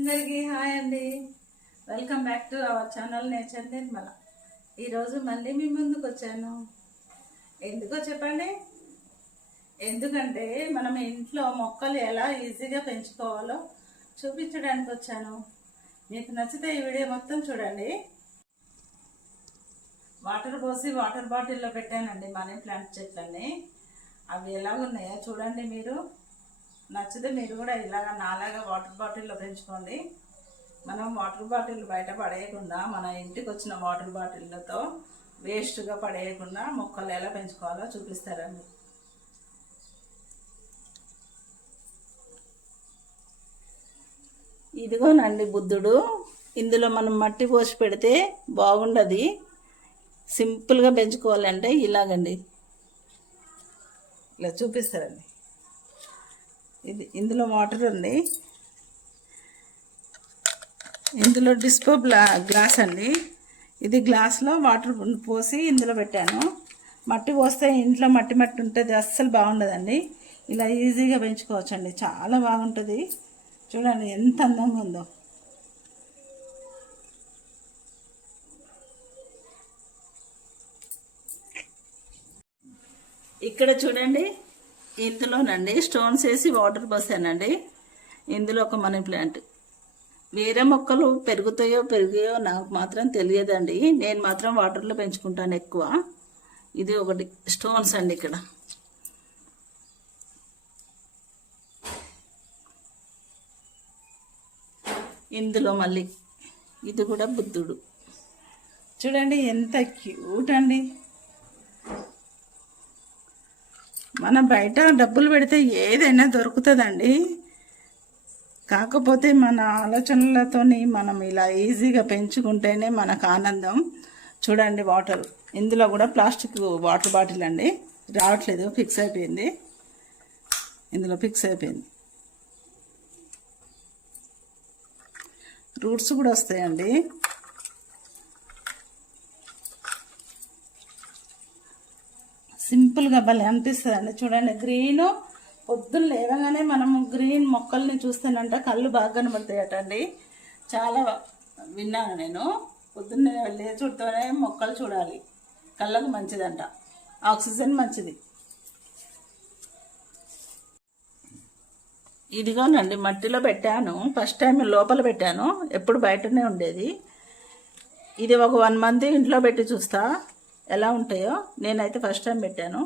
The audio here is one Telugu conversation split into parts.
అందరికీ హాయ్ అండి. Welcome back to our channel nature Nirmala ఈరోజు మళ్ళీ మీ ముందుకు వచ్చాను. ఎందుకో చెప్పండి? ఎందుకంటే మనం ఇంట్లో మొక్కలు ఎలా ఈజీగా పెంచుకోవాలో చూపించడానికి వచ్చాను. మీకు నచ్చితే ఈ వీడియో మొత్తం చూడండి. వాటర్ పోసి వాటర్ బాటిల్లో పెట్టానండి మనీ ప్లాంట్ చెట్లన్నీ. అవి ఎలా ఉన్నాయో చూడండి మీరు. నచ్చితే మీరు కూడా ఇలాగ నాలాగా వాటర్ బాటిల్లో పెంచుకోండి. మనం వాటర్ బాటిల్ బయట పడేయకుండా మన ఇంటికి వచ్చిన వాటర్ బాటిళ్ళతో వేస్ట్గా పడేయకుండా మొక్కలు ఎలా పెంచుకోవాలో చూపిస్తారండి. ఇదిగోనండి బుద్ధుడు ఇందులో మనం మట్టి పోసి పెడితే బాగుండదు. సింపుల్గా పెంచుకోవాలంటే ఇలాగండి. ఇలా చూపిస్తారండి. ఇది ఇందులో వాటర్ ఉంది. ఇందులో డిస్పో గ్లా గ్లాస్ అండి. ఇది గ్లాస్లో వాటర్ పోసి ఇందులో పెట్టాను. మట్టి పోస్తే ఇంట్లో మట్టి మట్టి ఉంటుంది అస్సలు బాగుండదండి. ఇలా ఈజీగా పెంచుకోవచ్చండి. చాలా బాగుంటుంది. చూడండి ఎంత అందంగా ఉందో. ఇక్కడ చూడండి. ఇందులోనండి స్టోన్స్ వేసి వాటర్ పోసానండి. ఇందులో ఒక మనీ ప్లాంట్ వేరే మొక్కలు పెరుగుతాయో పెరిగాయో నాకు మాత్రం తెలియదండి. నేను మాత్రం వాటర్లో పెంచుకుంటాను ఎక్కువ. ఇది ఒకటి స్టోన్స్ అండి ఇక్కడ. ఇందులో మళ్ళీ ఇది కూడా బుద్ధుడు. చూడండి ఎంత క్యూట్ అండి. మనం బయట డబ్బులు పెడితే ఏదైనా దొరుకుతుందండి. కాకపోతే మన ఆలోచనలతోని మనం ఇలా ఈజీగా పెంచుకుంటేనే మనకు ఆనందం. చూడండి వాటర్. ఇందులో కూడా ప్లాస్టిక్ వాటర్ బాటిల్ అండి. రావట్లేదు ఫిక్స్ అయిపోయింది. ఇందులో ఫిక్స్ అయిపోయింది. రూట్స్ కూడా వస్తాయండి. సింపుల్గా భలే అనిపిస్తుంది అండి చూడండి గ్రీను పొద్దున్న లేవగానే మనము గ్రీన్ మొక్కల్ని చూస్తేనంట కళ్ళు బాగా కనబడతాయటండి. చాలా విన్నాను నేను. పొద్దున్నే లేచుడుతోనే మొక్కలు చూడాలి. కళ్ళకు మంచిదంట. ఆక్సిజన్ మంచిది. ఇదిగోనండి మట్టిలో పెట్టాను. ఫస్ట్ టైం లోపల పెట్టాను. ఎప్పుడు బయటనే ఉండేది. ఇది ఒక వన్ మంత్ ఇంట్లో పెట్టి చూస్తా. ఎలా ఉంటాయో నేనైతే ఫస్ట్ టైం పెట్టాను.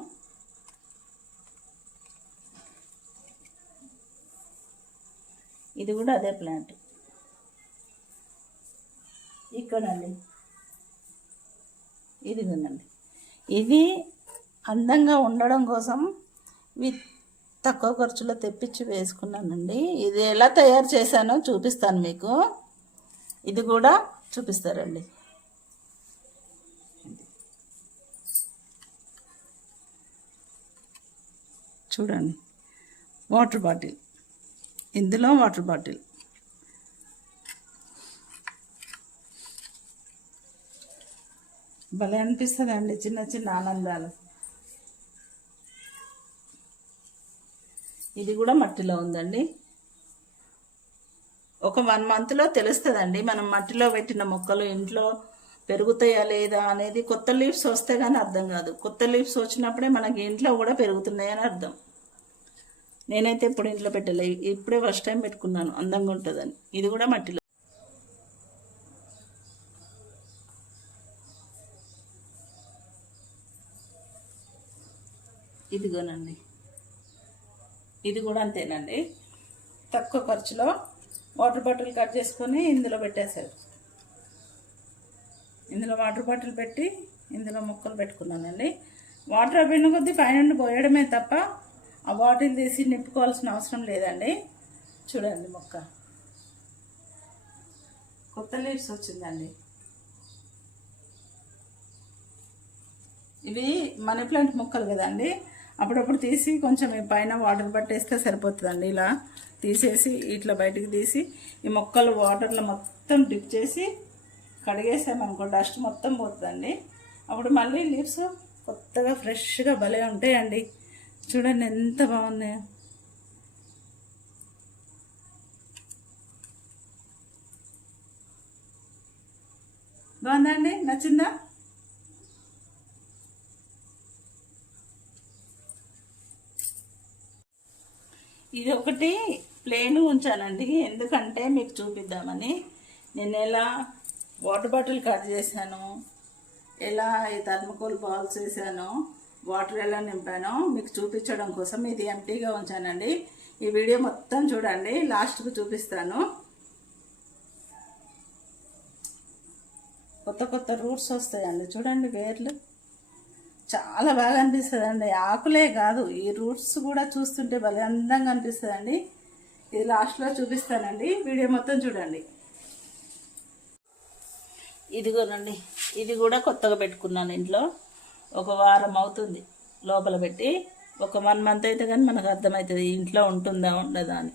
ఇది కూడా అదే ప్లాంట్. ఇక్కడండి. ఇది ఉందండి ఇది అందంగా ఉండడం కోసం తక్కువ ఖర్చులో తెప్పించి వేసుకున్నానండి. ఇది ఎలా తయారు చేశానో చూపిస్తాను మీకు. ఇది కూడా చూపిస్తారండి. చూడండి. Water bottle. ఇందులో వాటర్ బాటిల్. భలే అనిపిస్తుంది అండి చిన్న చిన్న ఆనందాలు. ఇది కూడా మట్టిలో ఉందండి. ఒక వన్ మంత్లో తెలుస్తుందండి. మనం మట్టిలో పెట్టిన మొక్కలు ఇంట్లో పెరుగుతాయా లేదా అనేది కొత్త లీవ్స్ వస్తే కానీ అర్థం కాదు. కొత్త లీవ్స్ వచ్చినప్పుడే మనకి ఇంట్లో కూడా పెరుగుతున్నాయని అర్థం. నేనైతే ఎప్పుడు ఇంట్లో పెట్టలే. ఇప్పుడే ఫస్ట్ టైం పెట్టుకున్నాను. అందంగా ఉంటుందని. ఇది కూడా మట్టిలో. ఇదిగోనండి. ఇది కూడా అంతేనండి. తక్కువ ఖర్చులో వాటర్ బాటిల్ కట్ చేసుకొని ఇందులో పెట్టేశారు. ఇందులో వాటర్ బాటిల్ పెట్టి ఇందులో మొక్కలు పెట్టుకున్నానండి. వాటర్ అయిపోయిన కొద్దీ పైన పోయడమే తప్ప ఆ బాటిల్ తీసి నింపుకోవాల్సిన అవసరం లేదండి. చూడండి మొక్క. కొత్త లీవ్స్ వచ్చిందండి. ఇవి మనీ ప్లాంట్ మొక్కలు కదండి. అప్పుడప్పుడు తీసి కొంచెం పైన వాటర్ పట్టేస్తే సరిపోతుందండి. ఇలా తీసేసి ఇట్లా బయటకు తీసి ఈ మొక్కలు వాటర్లో మొత్తం డిప్ చేసి కడిగేసామనుకో డస్ట్ మొత్తం పోతుందండి. అప్పుడు మళ్ళీ లీవ్స్ కొత్తగా ఫ్రెష్గా భలే ఉంటాయండి. చూడండి ఎంత బాగున్నాయో. బాగుందండి? నచ్చిందా? ఇది ఒకటి ప్లేన్ ఉంచానండి. ఎందుకంటే మీకు చూపిద్దామని. నేను ఎలా వాటర్ బాటిల్ కట్ చేశాను ఎలా ఈ థర్మకోల్ బాల్స్ వేసాను వాటర్ ఎలా నింపానో మీకు చూపించడం కోసం ఇది ఎంటీగా ఉంచానండి. ఈ వీడియో మొత్తం చూడండి. లాస్ట్కు చూపిస్తాను. కొత్త కొత్త రూట్స్ వస్తాయండి. చూడండి వేర్లు. చాలా బాగా అనిపిస్తుంది అండి ఆకులే కాదు ఈ రూట్స్ కూడా చూస్తుంటే భలే అందంగా అనిపిస్తుందండి. ఇది లాస్ట్లో చూపిస్తానండి. వీడియో మొత్తం చూడండి. ఇదిగోనండి. ఇది కూడా కొత్తగా పెట్టుకున్నాను ఇంట్లో. ఒక వారం అవుతుంది లోపల పెట్టి. ఒక వన్ మంత్ అయితే కానీ మనకు అర్థమవుతుంది ఇంట్లో ఉంటుందా ఉండదా అని.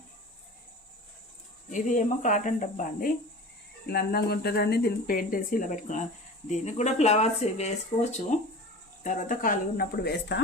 ఇది ఏమో కాటన్ డబ్బా అండి. ఇలా అందంగా ఉంటుందని దీన్ని పెయింట్ వేసి ఇలా పెట్టుకున్నాను. దీన్ని కూడా ఫ్లవర్స్ వేసుకోవచ్చు. తర్వాత ఖాళీ ఉన్నప్పుడు వేస్తా.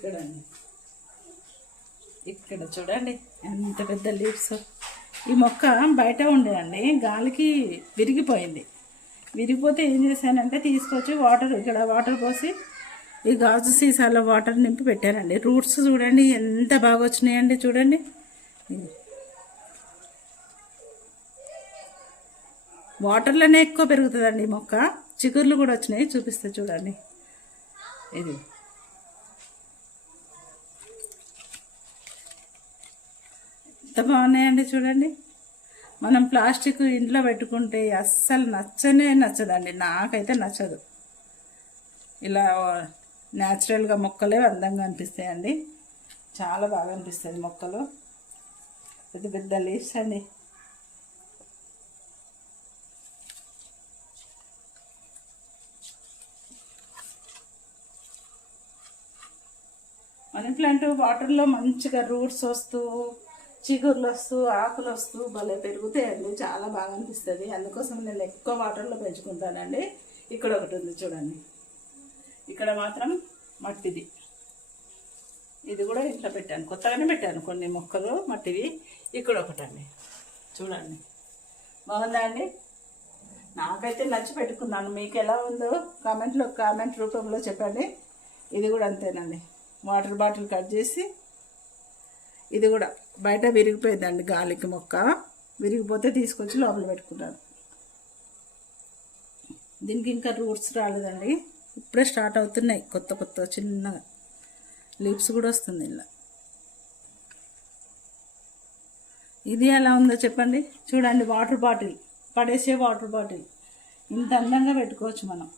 ఇక్కడ ఇక్కడ చూడండి ఎంత పెద్ద లీవ్స్. ఈ మొక్క బయట ఉండేదండి గాలికి విరిగిపోయింది. విరిగిపోతే ఏం చేశానంటే తీసుకొచ్చి వాటర్ ఇక్కడ వాటర్ పోసి ఈ గాజు సీసాలో వాటర్ నింపి పెట్టానండి. రూట్స్ చూడండి ఎంత బాగా వచ్చినాయండి చూడండి. వాటర్లోనే ఎక్కువ పెరుగుతుందండి ఈ మొక్క. చిగుర్లు కూడా వచ్చినాయి చూపిస్తే చూడండి. ఇది ఎంత బాగున్నాయండి చూడండి. మనం ప్లాస్టిక్ ఇంట్లో పెట్టుకుంటే అస్సలు నచ్చనే నచ్చదండి. నాకైతే నచ్చదు. ఇలా న్యాచురల్గా మొక్కలే అందంగా అనిపిస్తాయండి. చాలా బాగా అనిపిస్తుంది మొక్కలు. పెద్ద పెద్ద లీవ్స్ అండి. మనీ ప్లాంట్ వాటర్లో మంచిగా రూట్స్ వస్తూ చిగుర్లు వస్తూ ఆకులు వస్తూ భలే పెరుగుతాయండి చాలా బాగా అనిపిస్తుంది. అందుకోసం నేను ఎక్కువ వాటర్లో పెంచుకుంటానండి. ఇక్కడ ఒకటి ఉంది చూడండి. ఇక్కడ మాత్రం మట్టిది. ఇది కూడా ఇంట్లో పెట్టాను. కొత్తగానే పెట్టాను కొన్ని మొక్కలు మట్టివి. ఇక్కడ ఒకటండి. చూడండి. బాగుందా అండి? నాకైతే నచ్చి పెట్టుకున్నాను. మీకు ఎలా ఉందో కామెంట్లో కామెంట్ రూపంలో చెప్పండి. ఇది కూడా అంతేనండి. వాటర్ బాటిల్ కట్ చేసి ఇది కూడా బయట విరిగిపోయిందండి గాలికి మొక్క. విరిగిపోతే తీసుకొచ్చి లోపల పెట్టుకున్నాను దీనికి ఇంకా రూట్స్ రాలేదండి. ఇప్పుడే స్టార్ట్ అవుతున్నాయి కొత్త కొత్త చిన్నగా. లీవ్స్ కూడా వస్తుంది ఇలా ఇది ఎలా ఉందో చెప్పండి. చూడండి వాటర్ బాటిల్. పడేసే వాటర్ బాటిల్. ఇంత అందంగా పెట్టుకోవచ్చు మనం.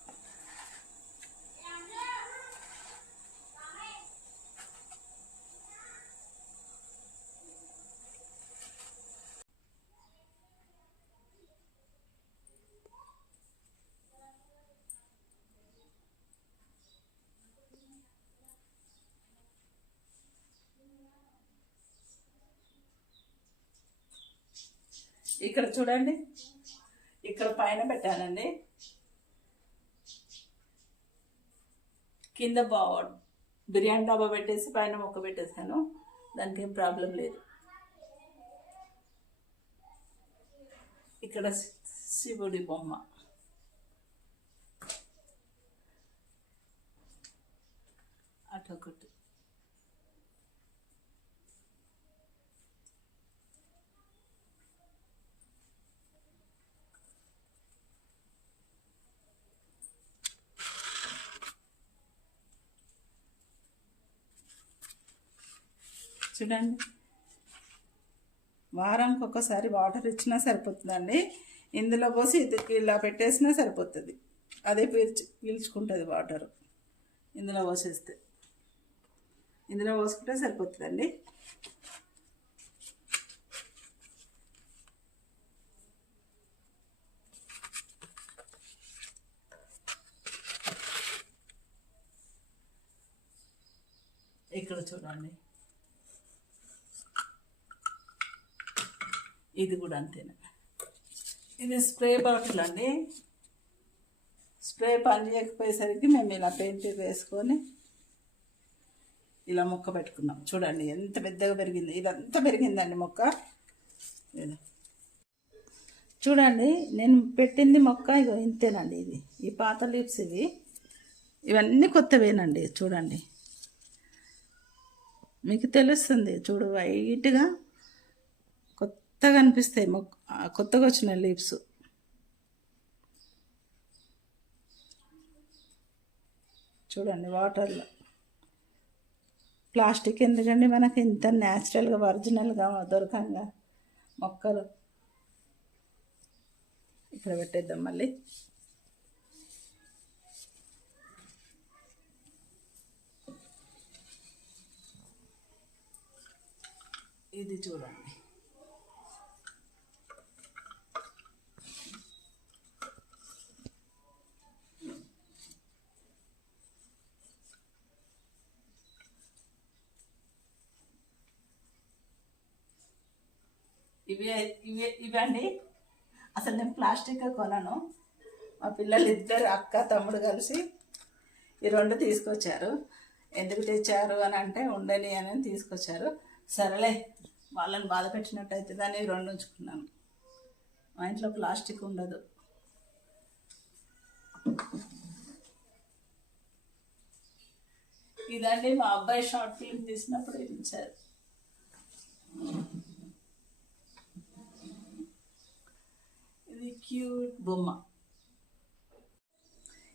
ఇక్కడ చూడండి. ఇక్కడ పైన పెట్టానండి. కింద బా బిర్యానీ డబ్బా పెట్టేసి పైన మొక్క పెట్టేశాను. దానికి ఏం ప్రాబ్లం లేదు. ఇక్కడ శివుడి బొమ్మ. అటొకటి చూడండి. వారానికి ఒకసారి వాటర్ ఇచ్చినా సరిపోతుందండి. ఇందులో పోసి ఇది ఇలా పెట్టేసినా సరిపోతుంది. అదే పీల్చి పీల్చుకుంటుంది వాటర్. ఇందులో పోసేస్తే. ఇందులో పోసుకుంటే సరిపోతుందండి. ఇక్కడ చూడండి. ఇది కూడా అంతేనండి ఇది స్ప్రే బాటిల్ అండి. స్ప్రే పని చేయకపోయేసరికి మేము ఇలా పెయింట్ వేసుకొని ఇలా మొక్క పెట్టుకున్నాం. చూడండి ఎంత పెద్దగా పెరిగింది. ఇదంతా పెరిగిందండి మొక్క. చూడండి నేను పెట్టింది మొక్క ఇగో ఇంతేనండి ఇది. ఈ పాత లీప్స్ ఇవి. ఇవన్నీ కొత్తవేనండి చూడండి. మీకు తెలుస్తుంది చూడు వైట్గా కొత్తగా అనిపిస్తాయి మొక్క కొత్తగా వచ్చిన లీవ్స్. చూడండి వాటర్లో. ప్లాస్టిక్ ఎందుకండి? మనకి ఇంత న్యాచురల్గా ఒరిజినల్గా దొరకంగా మొక్కలు. ఇక్కడ పెట్టేద్దాం మళ్ళీ. ఇది చూడండి ఇవి ఇవన్నీ అసలు నేను ప్లాస్టిక్ కొనను. మా పిల్లలు ఇద్దరు అక్క తమ్ముడు కలిసి ఈ రెండు తీసుకొచ్చారు. ఎందుకు తెచ్చారు అని అంటే ఉండని అని తీసుకొచ్చారు. సరేలే వాళ్ళని బాధ పెట్టినట్టు అవుతుందని రెండు ఉంచుకున్నాను. మా ఇంట్లో ప్లాస్టిక్ ఉండదు. ఇదండి మా అబ్బాయి షార్ట్ ఫిల్మ్ తీసినప్పుడు ఇచ్చారు. ఇది క్యూట్ బొమ్మ.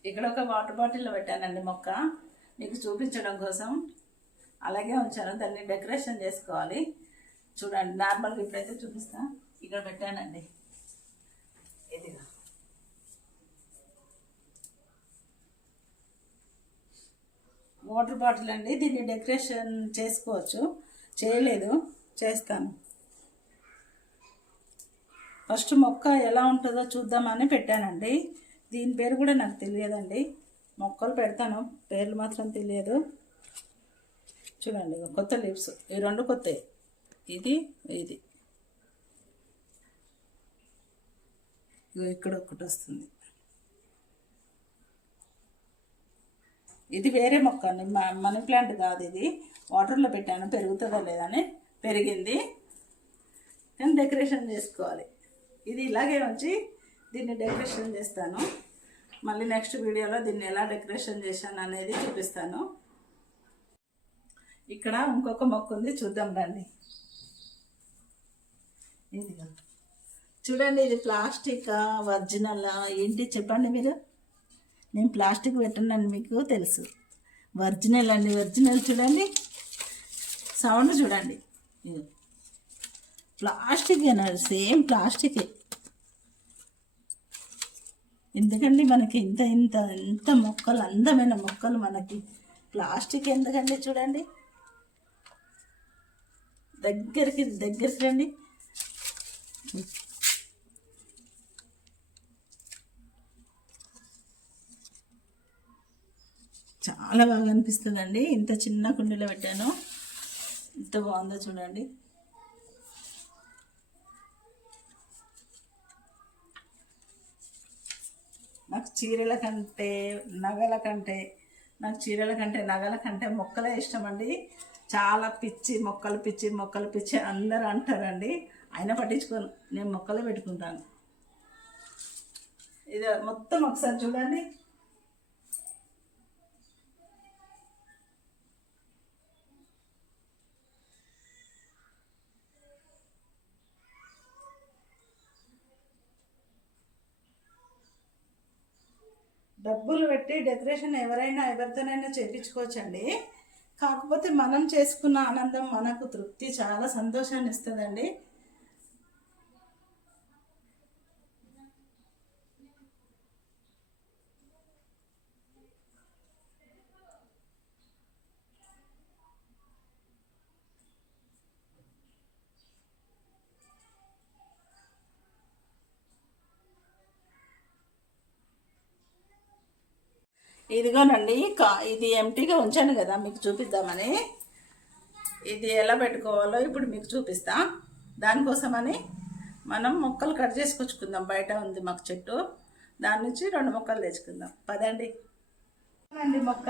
ఇక్కడ ఒక వాటర్ బాటిల్లో పెట్టానండి మొక్క. మీకు చూపించడం కోసం. అలాగే ఉంచాను. దాన్ని డెకరేషన్ చేసుకోవాలి. చూడండి నార్మల్గా ఇప్పుడైతే చూపిస్తా. ఇక్కడ పెట్టానండి. ఇదిగా. వాటర్ బాటిల్ అండి. దీన్ని డెకరేషన్ చేసుకోవచ్చు. చేయలేదు. చేస్తాను. ఫస్ట్ మొక్క ఎలా ఉంటుందో చూద్దామని పెట్టానండి. దీని పేరు కూడా నాకు తెలియదండి. మొక్కలు పెడతాను. పేర్లు మాత్రం తెలియదు. చూడండి కొత్త లీవ్స్. ఈ రెండు కొత్త. ఇది ఇది. ఇక్కడ ఒకటి వస్తుంది. ఇది వేరే మొక్క అండి. మ- మనీ ప్లాంట్ కాదు ఇది. వాటర్లో పెట్టాను. పెరుగుతుందా లేదని పెరిగింది. నేను డెకరేషన్ చేసుకోవాలి. ఇది ఇలాగే ఉంచి దీన్ని డెకరేషన్ చేస్తాను. మళ్ళీ నెక్స్ట్ వీడియోలో దీన్ని ఎలా డెకరేషన్ చేశాను అనేది చూపిస్తాను. ఇక్కడ ఇంకొక మొక్క ఉంది చూద్దాం రండి. ఇదిగో. చూడండి ఇది ప్లాస్టిక్ ఒరిజినల్ ఏంటి చెప్పండి మీరు? నేను ప్లాస్టిక్ పెట్టనండి మీకు తెలుసు. ఒరిజినల్ అండి ఒరిజినల్ చూడండి. సౌండ్ చూడండి. ఇది ప్లాస్టిక్ అన్నాడు సేమ్ ప్లాస్టికే. ఎందుకండి మనకి ఇంత ఇంత ఇంత మొక్కలు అందమైన మొక్కలు మనకి? ప్లాస్టిక్ ఎందుకండి చూడండి. దగ్గరికి దగ్గరికి రండి. చాలా బాగా అనిపిస్తుందండి. ఇంత చిన్న కుండీలో పెట్టాను. ఎంత బాగుందో చూడండి. నాకు చీరల కంటే నగల కంటే నాకు చీరల కంటే నగల కంటే మొక్కలే ఇష్టం అండి చాలా పిచ్చి మొక్కలు పిచ్చి మొక్కలు పిచ్చి అందరూ అంటారండి. అయినా పట్టించుకోను. నేను మొక్కలు పెట్టుకుంటాను. ఇది మొత్తం ఒకసారి చూడండి. డబ్బులు పెట్టి డెకరేషన్ ఎవరైనా ఎవరితోనైనా చేయించుకోవచ్చండి కాకపోతే మనం చేసుకున్న ఆనందం మనకు తృప్తి చాలా సంతోషాన్ని ఇస్తుందండి ఇదిగోనండి కా ఇది ఎంటీగా ఉంచాను కదా మీకు చూపిద్దామని. ఇది ఎలా పెట్టుకోవాలో ఇప్పుడు మీకు చూపిస్తా. దానికోసమని మనం మొక్కలు కట్ చేసుకొచ్చుకుందాం బయట ఉంది మాకు చెట్టు. దాని నుంచి రెండు మొక్కలు తెచ్చుకుందాం. పదండి. అండి మొక్క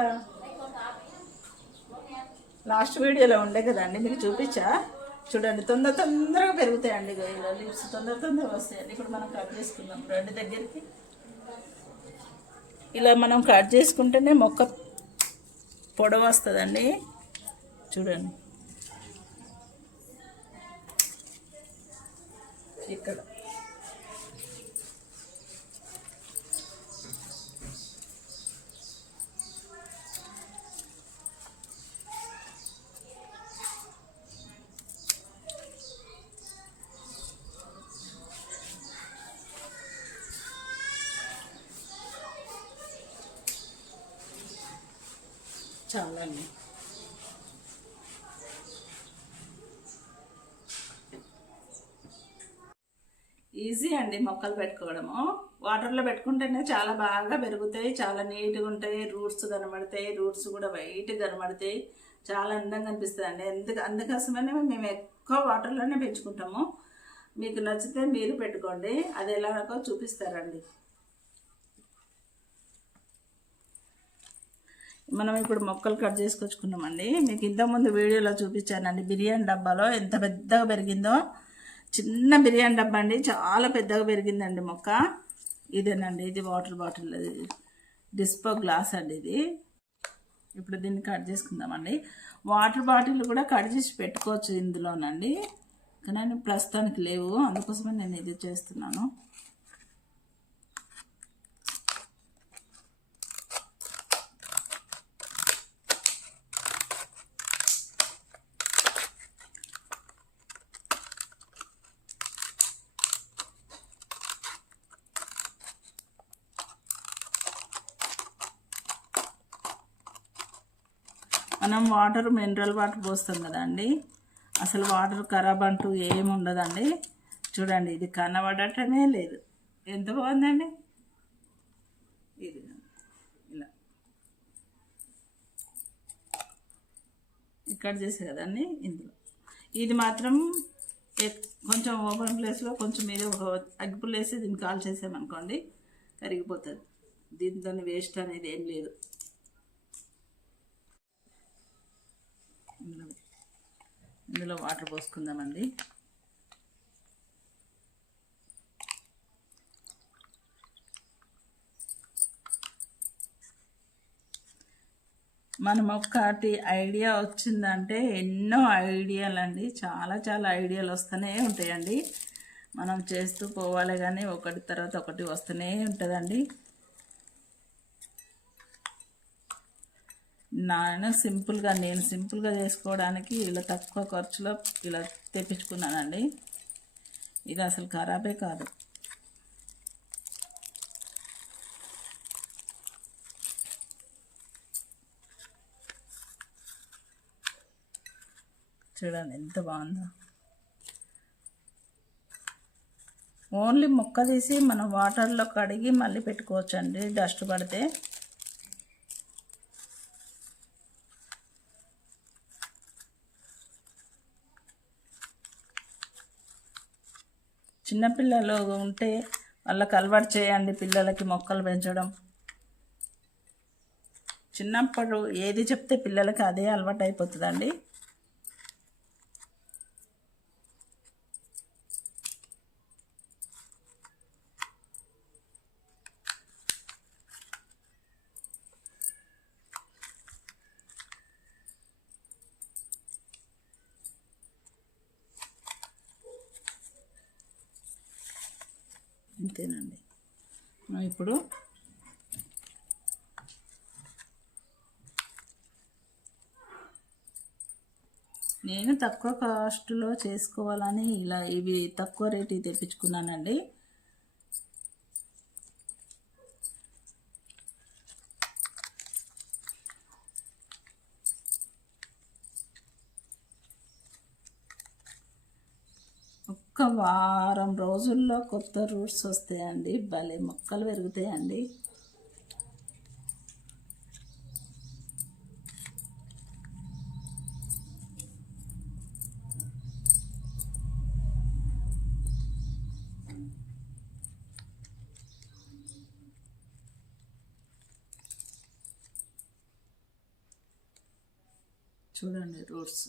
లాస్ట్ వీడియోలో ఉండే కదండి మీకు చూపించా. చూడండి తొందర తొందరగా పెరుగుతాయండి ఇగో లీవ్స్ తొందర తొందరగా వస్తాయండి. ఇప్పుడు మనం కట్ చేసుకుందాం. రెండు దగ్గరికి. ఇలా మనం కట్ చేసుకుంటేనే మొక్క పొడవు వస్తుందండి. చూడండి. ఇక్కడ. చాలా అండి ఈజీ అండి మొక్కలు పెట్టుకోవడము. వాటర్లో పెట్టుకుంటేనే చాలా బాగా పెరుగుతాయి చాలా నీట్గా ఉంటాయి రూట్స్ కనబడతాయి రూట్స్ కూడా వైట్ కనబడతాయి. చాలా అందంగా అనిపిస్తుంది అండి ఎందుకు అందుకోసమనే మేము ఎక్కువ వాటర్లోనే పెంచుకుంటాము. మీకు నచ్చితే మీరు పెట్టుకోండి. అది ఎలాగో చూపిస్తారండి. మనం ఇప్పుడు మొక్కలు కట్ చేసుకొచ్చుకున్నామండి. మీకు ఇంతకుముందు వీడియోలో చూపించానండి. బిర్యానీ డబ్బాలో ఎంత పెద్దగా పెరిగిందో. చిన్న బిర్యానీ డబ్బా అండి. చాలా పెద్దగా పెరిగిందండి మొక్క. ఇదేనండి. ఇది వాటర్ బాటిల్. డిస్పో గ్లాస్ అండి ఇది. ఇప్పుడు దీన్ని కట్ చేసుకుందామండి. వాటర్ బాటిల్ కూడా కట్ చేసి పెట్టుకోవచ్చు ఇందులోనండి. కానీ ప్రస్తుతానికి లేవు. అందుకోసమే నేను ఇది చేస్తున్నాను. మనం వాటర్ మినరల్ వాటర్ పోస్తాం కదండి అసలు వాటర్ ఖరాబ్ అంటూ ఏమి ఉండదండి. చూడండి ఇది కనబడటమే లేదు. ఎంత బాగుందండి? ఇది ఇలా. ఇక్కడ చేసే కదండి ఇందులో. ఇది మాత్రం కొంచెం ఓపెన్ ప్లేస్లో కొంచెం మీద ఒక అగ్గిపుల్ల వేసి దీన్ని కాల్ చేసామనుకోండి కరిగిపోతుంది. దీంతో వేస్ట్ అనేది ఏం లేదు ఇందులో ఇందులో వాటర్ పోసుకుందామండి. మనం ఒకటి ఐడియా వచ్చిందంటే ఎన్నో ఐడియాలు అండి చాలా చాలా ఐడియాలు వస్తూనే ఉంటాయండి. మనం చేస్తూ పోవాలి కానీ ఒకటి తర్వాత ఒకటి వస్తూనే ఉంటుందండి. నాయన సింపుల్గా నేను సింపుల్గా చేసుకోవడానికి ఇలా తక్కువ ఖర్చులో ఇలా తెప్పించుకున్నానండి. ఇది అసలు ఖరాబే కాదు. చూడండి ఎంత బాగుందో. ఓన్లీ ముక్క తీసి మనం వాటర్లో కడిగి మళ్ళీ పెట్టుకోవచ్చండి డస్ట్ పడితే. చిన్నపిల్లలు ఉంటే వాళ్ళకి అలవాటు చేయండి పిల్లలకి మొక్కలు పెంచడం. చిన్నప్పుడు ఏది చెప్తే పిల్లలకి అదే అలవాటు అయిపోతుందండి. అంతేనండి మనం ఇప్పుడు నేను తక్కువ కాస్ట్లో చేసుకోవాలని ఇలా ఇవి తక్కువ రేటు తెప్పించుకున్నానండి. వారం రోజుల్లో కొత్త రూట్స్ వస్తాయండి. భలే మొక్కలు పెరుగుతాయండి. చూడండి రూట్స్.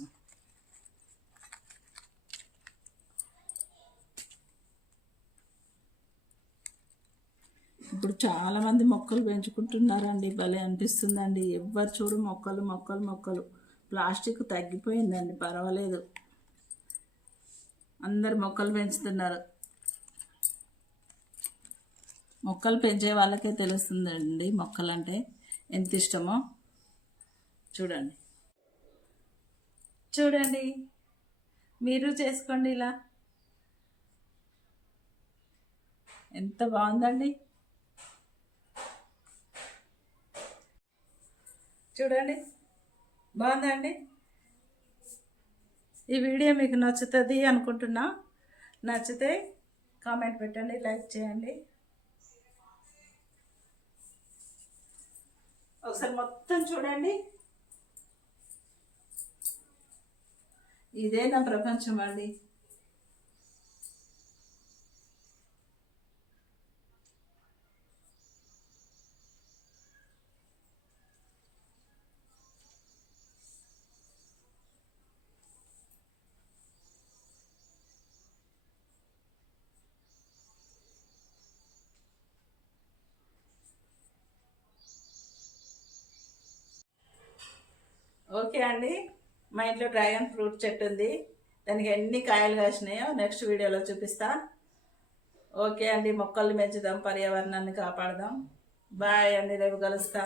ఇప్పుడు చాలామంది మొక్కలు పెంచుకుంటున్నారండి. భలే అనిపిస్తుందండి. ఎవ్వరు చూడు మొక్కలు మొక్కలు మొక్కలు. ప్లాస్టిక్ తగ్గిపోయిందండి. పర్వాలేదు. అందరు మొక్కలు పెంచుతున్నారు. మొక్కలు పెంచే వాళ్ళకే తెలుస్తుందండి మొక్కలంటే ఎంత ఇష్టమో. చూడండి. చూడండి. మీరు చేసుకోండి ఇలా. ఎంత బాగుందండి. చూడండి. బాగుందండి ఈ వీడియో మీకు నచ్చుతుంది అనుకుంటున్నా. నచ్చితే కామెంట్ పెట్టండి లైక్ చేయండి. ఒకసారి మొత్తం చూడండి. ఇదే నా ప్రపంచం అండి. ఓకే అండి. మా ఇంట్లో డ్రాగన్ ఫ్రూట్ చెట్టు ఉంది. దానికి ఎన్ని కాయలు కాసినాయో నెక్స్ట్ వీడియోలో చూపిస్తా. ఓకే అండి మొక్కల్ని పెంచుదాం పర్యావరణాన్ని కాపాడదాం. బాయ్ అండి రేపు కలుస్తా.